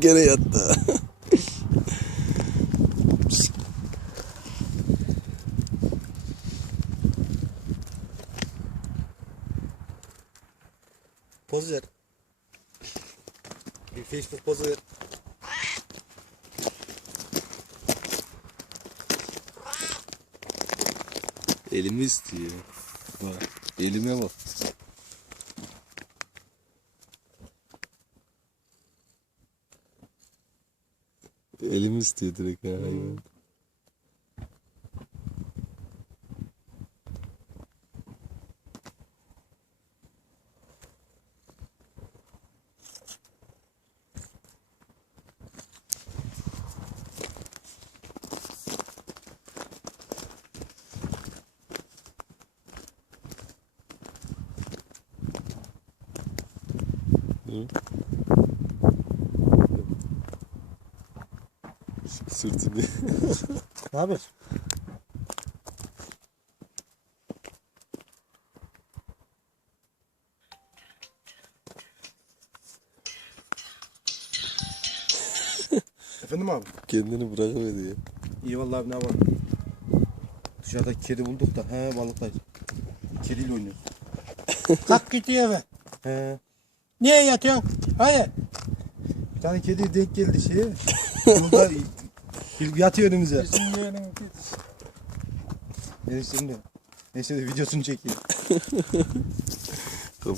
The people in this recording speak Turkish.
Get it at the Poz ver. Bir Facebook pozu ver. Elimi istiyor. Bak. Elime bak. Elimi istiyor direkt ya. hayvan. Hı? Sırtını. Ne haber? Efendim abi? Kendini bırakamıyor ya. İyi vallahi abi ne var? Dışarıda kedi bulduk da he balıklar. Kediyle oynuyor. Kalk gidiyor eve. He. Niye yatıyorsun? Hadi. Bir tane kedi denk geldi şeye. Yolda yatıyor önümüze. Bizim yeğenin Neyse şimdi. Neyse videosunu çekiyor.